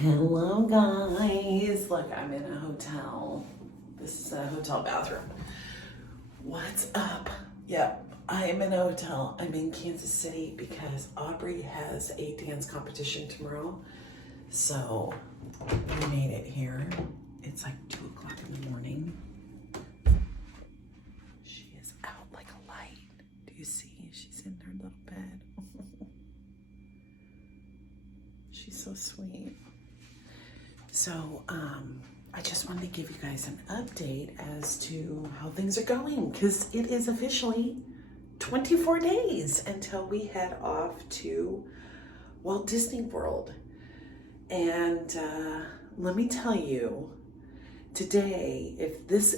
Hello guys, look, I'm in a hotel. This is a hotel bathroom. What's up? Yep, I am in a hotel. I'm in Kansas City because Aubrey has a dance competition tomorrow. So we made it here. It's like 2 o'clock in the morning. She is out like a light. Do you see? She's in her little bed. She's so sweet. So, I just wanted to give you guys an update as to how things are going because it is officially 24 days until we head off to Walt Disney World. And let me tell you, today, if this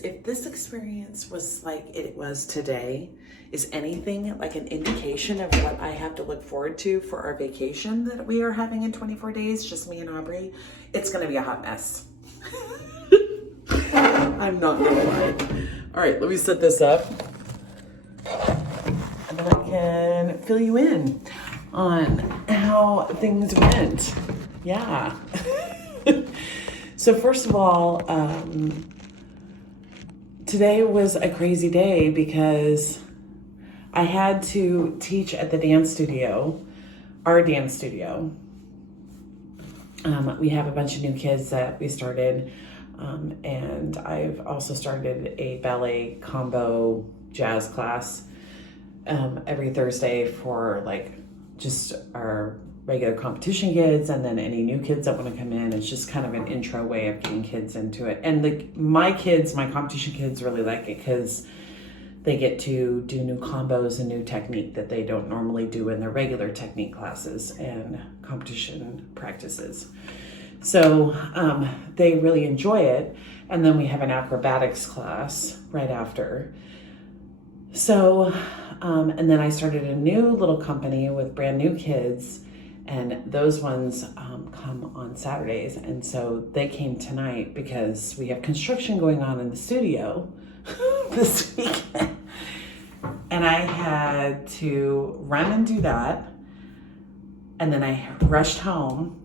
experience was like it was today, is anything like an indication of what I have to look forward to for our vacation that we are having in 24 days, just me and Aubrey, it's gonna be a hot mess. I'm not gonna lie. All right, let me set this up and then I can fill you in on how things went. Yeah. So first of all, today was a crazy day because I had to teach at the dance studio, our dance studio. We have a bunch of new kids that we started, and I've also started a ballet combo jazz class every Thursday for like just our regular competition kids, and then any new kids that want to come in. It's just kind of an intro way of getting kids into it. And my competition kids really like it because they get to do new combos and new technique that they don't normally do in their regular technique classes and competition practices. So they really enjoy it. And then we have an acrobatics class right after. So, and then I started a new little company with brand new kids, and those ones come on Saturdays. And so they came tonight because we have construction going on in the studio this weekend. And I had to run and do that. And then I rushed home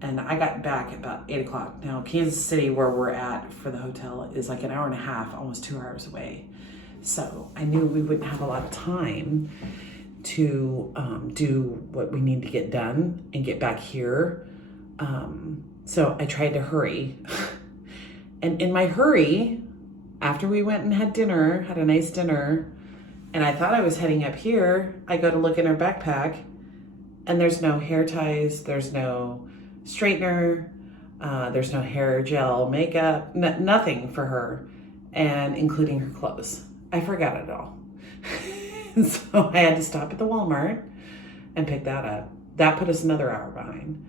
and I got back at about 8 o'clock. Now, Kansas City, where we're at for the hotel, is like an hour and a half, almost 2 hours away. So I knew we wouldn't have a lot of time to do what we need to get done and get back here. So I tried to hurry. And in my hurry, after we went and had a nice dinner, and I thought I was heading up here, I go to look in her backpack and there's no hair ties, there's no straightener, there's no hair gel, makeup, nothing for her, and including her clothes. I forgot it all. And so I had to stop at the Walmart and pick that up. That put us another hour behind.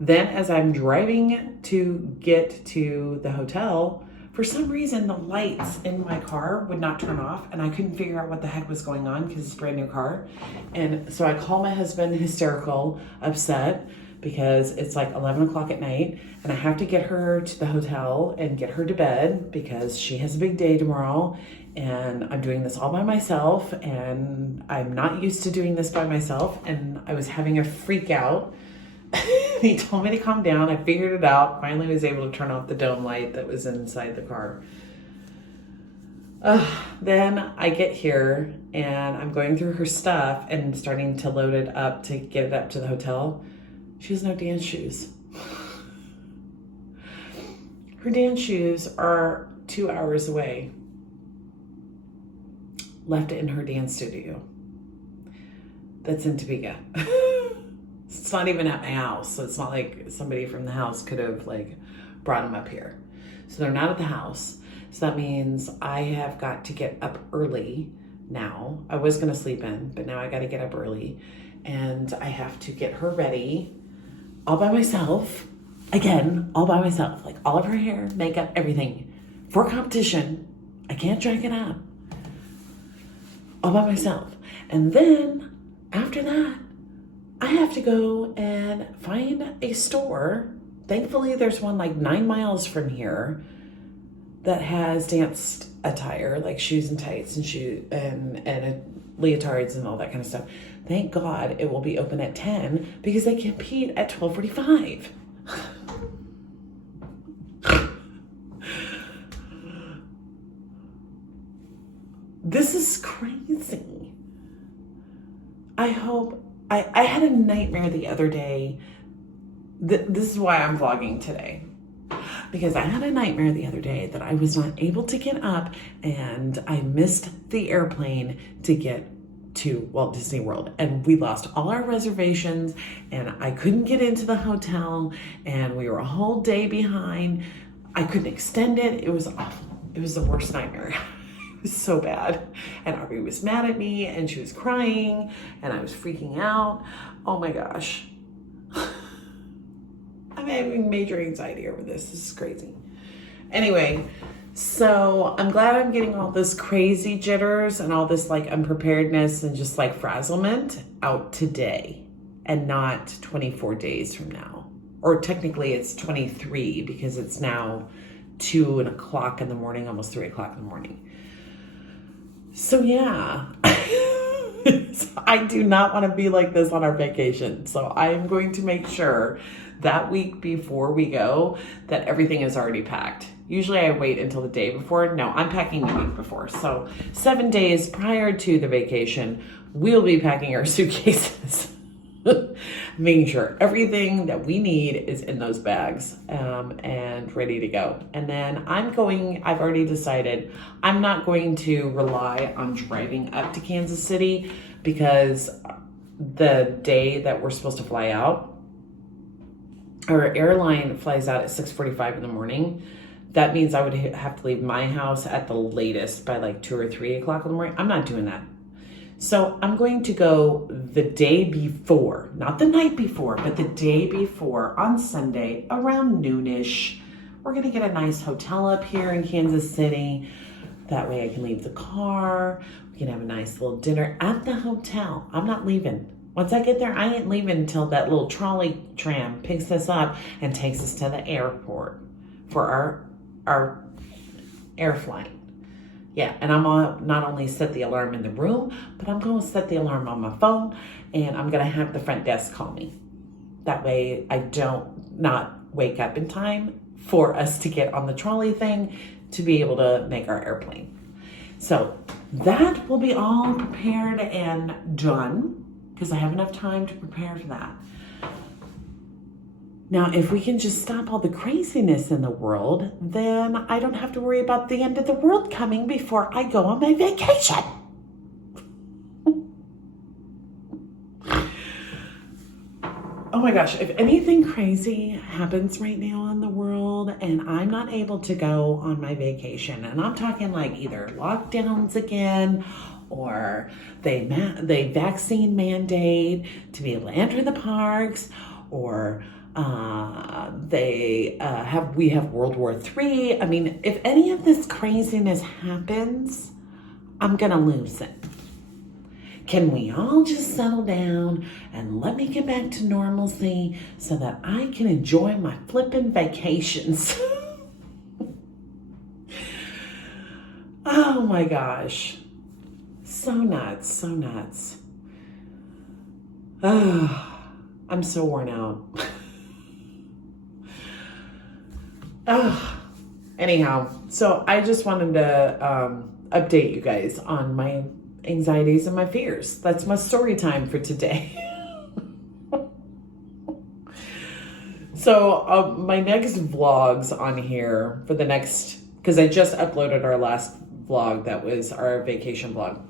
Then as I'm driving to get to the hotel, for some reason, the lights in my car would not turn off, and I couldn't figure out what the heck was going on because it's a brand new car. And so I call my husband, hysterical, upset, because it's like 11 o'clock at night, and I have to get her to the hotel and get her to bed because she has a big day tomorrow, and I'm doing this all by myself, and I'm not used to doing this by myself, and I was having a freak out. He told me to calm down. I figured it out. Finally was able to turn off the dome light that was inside the car. Then I get here and I'm going through her stuff and starting to load it up to get it up to the hotel. She has no dance shoes. Her dance shoes are 2 hours away. Left in her dance studio. That's in Topeka. It's not even at my house, so it's not like somebody from the house could have like brought them up here. So they're not at the house. So that means I have got to get up early now. I was gonna sleep in, but now I gotta get up early, and I have to get her ready all by myself. Again, all by myself, like all of her hair, makeup, everything for competition. I can't drag it up. All by myself. And then after that, I have to go and find a store. Thankfully, there's one like 9 miles from here that has dance attire, like shoes and tights and leotards and all that kind of stuff. Thank God it will be open at 10 because they compete at 12:45. I hope, I had a nightmare the other day. This is why I'm vlogging today. Because I had a nightmare the other day that I was not able to get up and I missed the airplane to get to Walt Disney World, and we lost all our reservations and I couldn't get into the hotel and we were a whole day behind. I couldn't extend it. It was awful. It was the worst nightmare. It was so bad. And Aubrey was mad at me and she was crying and I was freaking out. Oh my gosh. I'm having major anxiety over this. This is crazy. Anyway, so I'm glad I'm getting all this crazy jitters and all this like unpreparedness and just like frazzlement out today and not 24 days from now. Or technically it's 23 because it's now 2 o'clock in the morning, almost 3 o'clock in the morning. So yeah, I do not want to be like this on our vacation. So I am going to make sure that week before we go that everything is already packed. Usually I wait until the day before. No, I'm packing the week before. So 7 days prior to the vacation, we'll be packing our suitcases. Making sure everything that we need is in those bags and ready to go. And then I've already decided I'm not going to rely on driving up to Kansas City because the day that we're supposed to fly out, our airline flies out at 6:45 in the morning. That means I would have to leave my house at the latest by like 2 or 3 o'clock in the morning. I'm not doing that. So I'm going to go the day before, not the night before, but the day before on Sunday around noonish. We're going to get a nice hotel up here in Kansas City. That way I can leave the car. We can have a nice little dinner at the hotel. I'm not leaving. Once I get there, I ain't leaving until that little trolley tram picks us up and takes us to the airport for our air flight. Yeah, and I'm gonna not only set the alarm in the room, but I'm gonna set the alarm on my phone and I'm gonna have the front desk call me. That way I don't not wake up in time for us to get on the trolley thing to be able to make our airplane. So that will be all prepared and done because I have enough time to prepare for that. Now, if we can just stop all the craziness in the world, then I don't have to worry about the end of the world coming before I go on my vacation. Oh my gosh, if anything crazy happens right now in the world and I'm not able to go on my vacation, and I'm talking like either lockdowns again or they vaccine mandate to be able to enter the parks, or we have World War III. I mean, if any of this craziness happens, I'm gonna lose it. Can we all just settle down and let me get back to normalcy so that I can enjoy my flippin' vacations? Oh my gosh. So nuts, so nuts. Oh, I'm so worn out. Oh, anyhow, so I just wanted to update you guys on my anxieties and my fears. That's my story time for today. So my next vlogs on here for the next, because I just uploaded our last vlog that was our vacation vlog.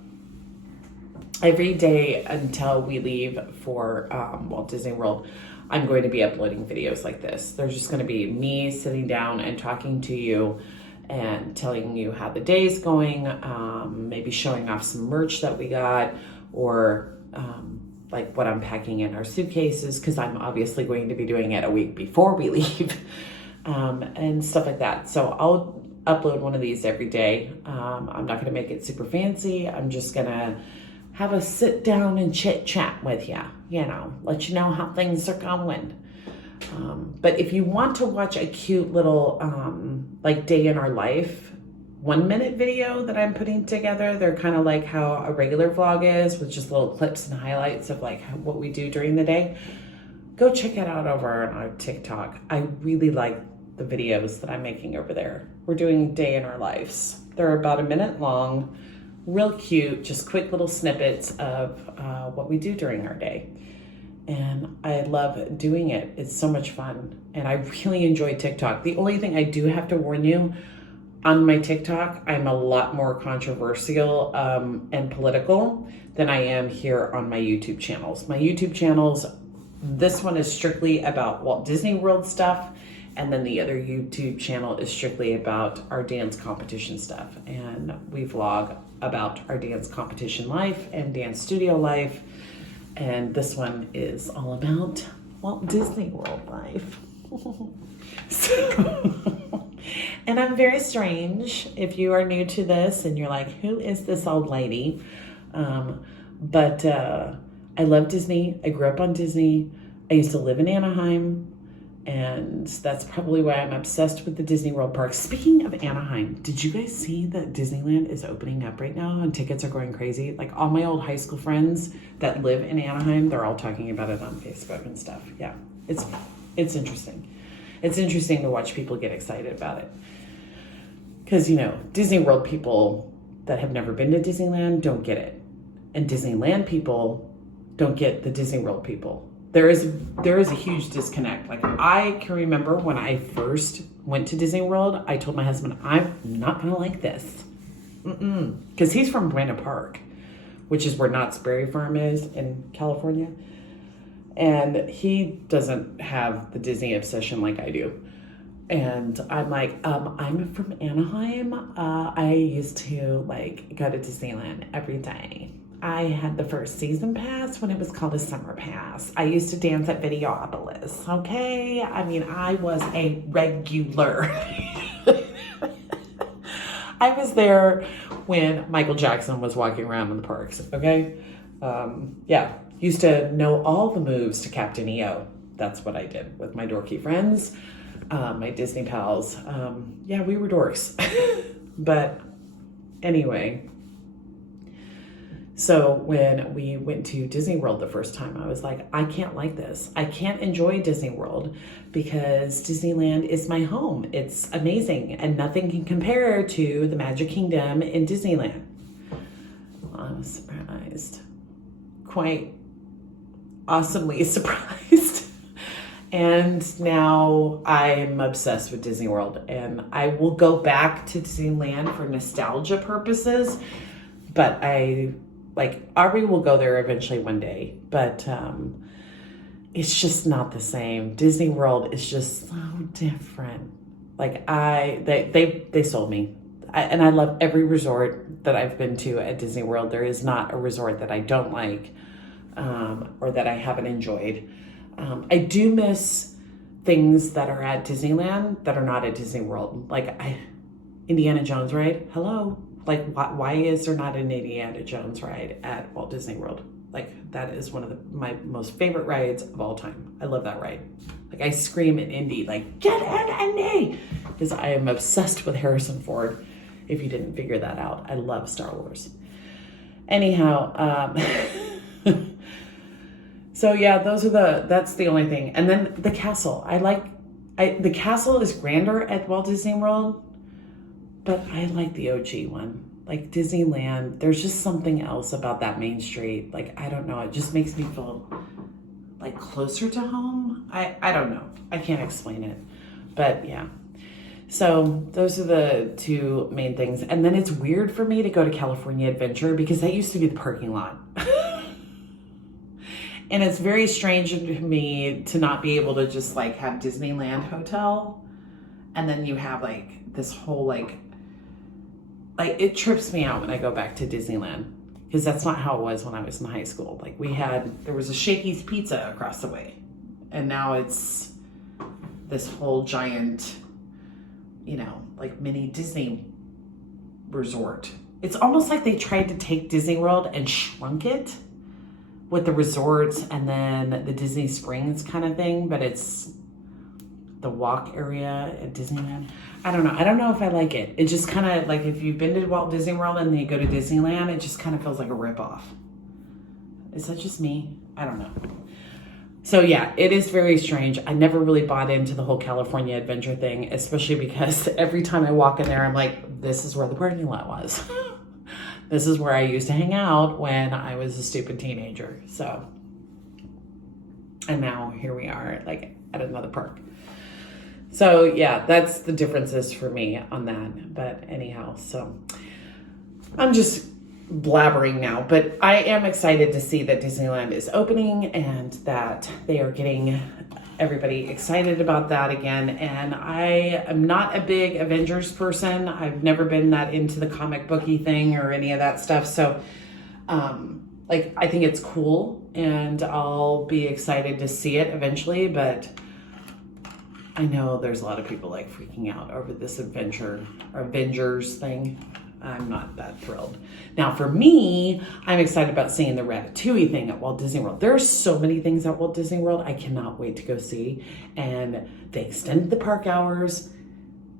Every day until we leave for Walt Disney World, I'm going to be uploading videos like this. There's just going to be me sitting down and talking to you and telling you how the day's going, maybe showing off some merch that we got, or like what I'm packing in our suitcases, because I'm obviously going to be doing it a week before we leave, and stuff like that. So I'll upload one of these every day. I'm not going to make it super fancy. I'm just going to have a sit down and chit chat with you, let you know how things are going. But if you want to watch a cute little like day in our life 1-minute video that I'm putting together, they're kind of like how a regular vlog is, with just little clips and highlights of like what we do during the day. Go check it out over on our TikTok. I really like the videos that I'm making over there. We're doing day in our lives. They're about 1 minute long. real cute, just quick little snippets of what we do during our day. And I love doing it. It's so much fun. And I really enjoy TikTok. The only thing I do have to warn you, on my TikTok, I'm a lot more controversial and political than I am here on my YouTube channels. My YouTube channels, this one is strictly about Walt Disney World stuff. And then the other YouTube channel is strictly about our dance competition stuff. And we vlog about our dance competition life and dance studio life. And this one is all about Walt Disney World life. And I'm very strange if you are new to this and you're like, who is this old lady? But I love Disney. I grew up on Disney. I used to live in Anaheim. And that's probably why I'm obsessed with the Disney World park. Speaking of Anaheim, did you guys see that Disneyland is opening up right now and tickets are going crazy? Like all my old high school friends that live in Anaheim, they're all talking about it on Facebook and stuff. Yeah, it's interesting. It's interesting to watch people get excited about it. Because, you know, Disney World people that have never been to Disneyland don't get it. And Disneyland people don't get the Disney World people. There is a huge disconnect. Like I can remember when I first went to Disney World, I told my husband, I'm not gonna like this. Because he's from Buena Park, which is where Knott's Berry Farm is in California. And he doesn't have the Disney obsession like I do. And I'm like, I'm from Anaheim. I used to like go to Disneyland every day. I had the first season pass when it was called a summer pass. I used to dance at Videopolis, okay? I mean, I was a regular. I was there when Michael Jackson was walking around in the parks, okay? Yeah, used to know all the moves to Captain EO. That's what I did with my dorky friends, my Disney pals. Yeah, we were dorks. But anyway, so when we went to Disney World the first time, I was like, I can't like this. I can't enjoy Disney World because Disneyland is my home. It's amazing and nothing can compare to the Magic Kingdom in Disneyland. I was surprised. Quite awesomely surprised. And now I'm obsessed with Disney World and I will go back to Disneyland for nostalgia purposes, but Aubrey will go there eventually one day, but it's just not the same. Disney World is just so different. Like they sold me. And I love every resort that I've been to at Disney World. There is not a resort that I don't like or that I haven't enjoyed. I do miss things that are at Disneyland that are not at Disney World. Like Indiana Jones ride, hello. Like, why is there not an Indiana Jones ride at Walt Disney World? Like, that is one of my most favorite rides of all time. I love that ride. Like, I scream at Indy, like, get in, Indy! Because I am obsessed with Harrison Ford, if you didn't figure that out. I love Star Wars. Anyhow, so yeah, that's the only thing. And then the castle. The castle is grander at Walt Disney World, but I like the OG one. Like Disneyland, there's just something else about that Main Street. Like, I don't know, it just makes me feel like closer to home. I don't know. I can't explain it. But yeah. So those are the two main things. And then it's weird for me to go to California Adventure because that used to be the parking lot. And it's very strange to me to not be able to just like have Disneyland Hotel. And then you have like this whole like it trips me out when I go back to Disneyland because that's not how it was when I was in high school. Like there was a Shakey's Pizza across the way and now it's this whole giant, like mini Disney resort. It's almost like they tried to take Disney World and shrunk it with the resorts and then the Disney Springs kind of thing, but it's the walk area at Disneyland. I don't know. I don't know if I like it. It just kind of like if you've been to Walt Disney World and then you go to Disneyland, it just kind of feels like a ripoff. Is that just me? I don't know. So yeah, it is very strange. I never really bought into the whole California Adventure thing, especially because every time I walk in there, I'm like, this is where the parking lot was. This is where I used to hang out when I was a stupid teenager. So, and now here we are, like at another park. So yeah, that's the differences for me on that. But anyhow, so I'm just blabbering now, but I am excited to see that Disneyland is opening and that they are getting everybody excited about that again. And I am not a big Avengers person. I've never been that into the comic booky thing or any of that stuff. So like, I think it's cool and I'll be excited to see it eventually, but I know there's a lot of people like freaking out over this Avengers thing. I'm not that thrilled. Now for me, I'm excited about seeing the Ratatouille thing at Walt Disney World. There's so many things at Walt Disney World I cannot wait to go see. And they extended the park hours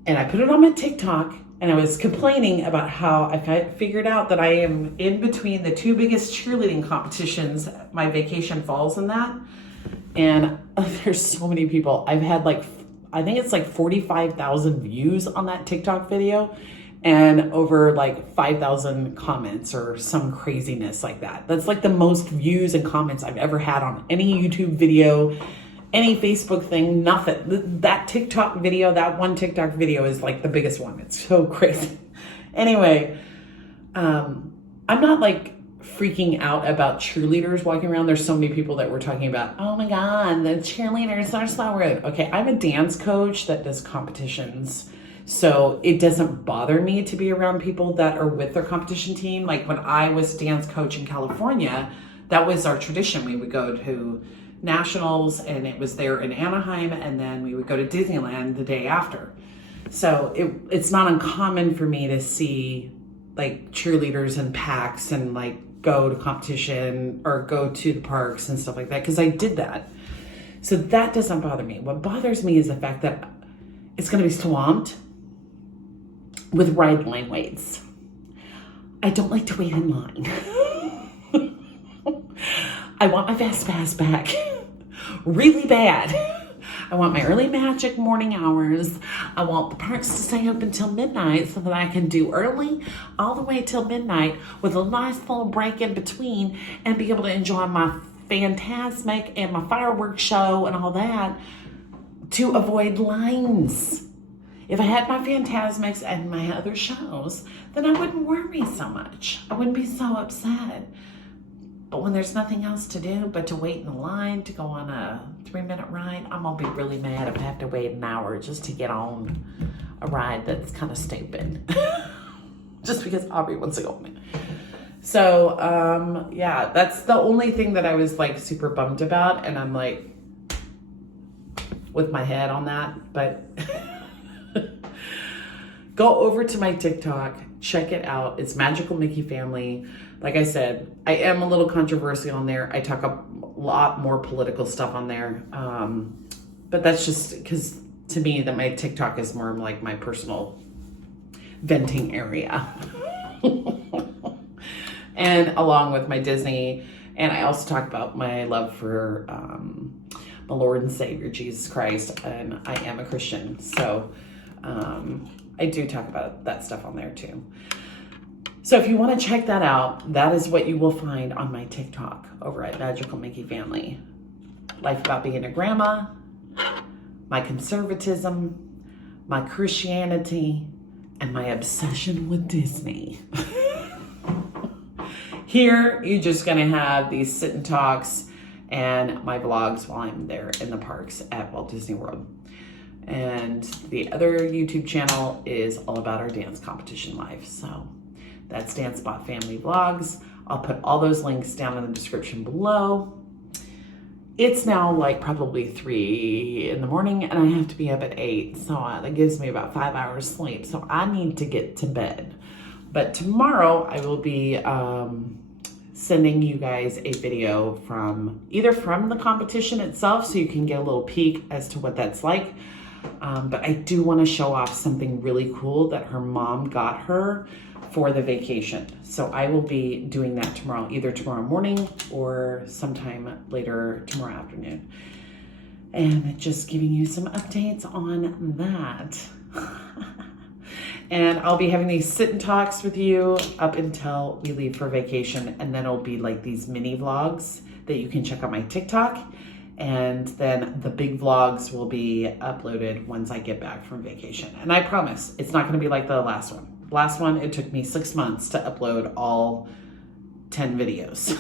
and I put it on my TikTok and I was complaining about how I figured out that I am in between the two biggest cheerleading competitions. My vacation falls in that. And there's so many people. I've had like, I think it's like 45,000 views on that TikTok video and over like 5,000 comments or some craziness like that. That's like the most views and comments I've ever had on any YouTube video, any Facebook thing, nothing. That TikTok video, that one TikTok video is like the biggest one. It's so crazy. Anyway, I'm not like freaking out about cheerleaders walking around. There's so many people that were talking about, oh my God, the cheerleaders are so rude. Okay, I'm a dance coach that does competitions. So it doesn't bother me to be around people that are with their competition team. Like when I was dance coach in California, that was our tradition. We would go to nationals and it was there in Anaheim, and then we would go to Disneyland the day after. So it's not uncommon for me to see like cheerleaders and packs and like go to competition or go to the parks and stuff like that, because I did that. So that doesn't bother me. What bothers me is the fact that it's going to be swamped with ride line waits. I don't like to wait in line. I want my fast pass back really bad. I want my early magic morning hours. I want the parks to stay open till midnight so that I can do early all the way till midnight with a nice little break in between and be able to enjoy my Fantasmic and my fireworks show and all that to avoid lines. If I had my Fantasmics and my other shows, then I wouldn't worry so much. I wouldn't be so upset. But when there's nothing else to do but to wait in line to go on a 3-minute ride, I'm gonna be really mad if I have to wait an hour just to get on a ride that's kind of stupid. Just because Aubrey wants to go on it. So, yeah, that's the only thing that I was like super bummed about. And I'm like, with my head on that, but go over to my TikTok, check it out. It's Magical Mickey Family. Like I said, I am a little controversial on there. I talk a lot more political stuff on there. But that's just because to me that my TikTok is more like my personal venting area. And along with my Disney. And I also talk about my love for my Lord and Savior, Jesus Christ. And I am a Christian. So I do talk about that stuff on there too. So if you want to check that out, that is what you will find on my TikTok over at Magical Mickey Family. Life about being a grandma, my conservatism, my Christianity, and my obsession with Disney. Here, you're just going to have these sit and talks and my vlogs while I'm there in the parks at Walt Disney World. And the other YouTube channel is all about our dance competition life. So that's Dance Spot Family Vlogs. I'll put all those links down in the description below. It's now like probably 3 in the morning and I have to be up at 8. So that gives me about 5 hours sleep. So I need to get to bed. But tomorrow I will be sending you guys a video from either from the competition itself so you can get a little peek as to what that's like. But I do want to show off something really cool that her mom got her for the vacation. So I will be doing that tomorrow, either tomorrow morning or sometime later tomorrow afternoon. And just giving you some updates on that. And I'll be having these sit and talks with you up until we leave for vacation. And then it'll be like these mini vlogs that you can check out my TikTok. And then the big vlogs will be uploaded once I get back from vacation. And I promise it's not going to be like the last one. Last one, it took me 6 months to upload all 10 videos.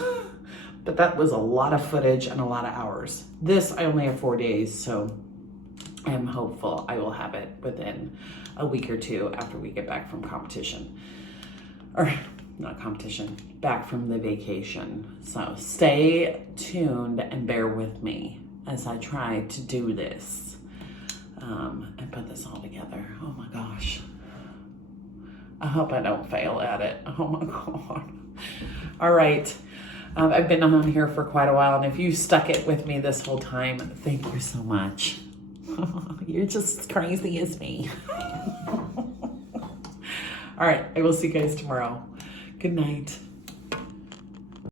But that was a lot of footage and a lot of hours. This, I only have 4 days, so I am hopeful I will have it within a week or two after we get back from competition. Or not competition, back from the vacation. So stay tuned and bear with me as I try to do this and put this all together. Oh my gosh. I hope I don't fail at it. Oh my God. All right. I've been on here for quite a while, and if you stuck it with me this whole time, thank you so much. You're just as crazy as me. All right. I will see you guys tomorrow. Good night.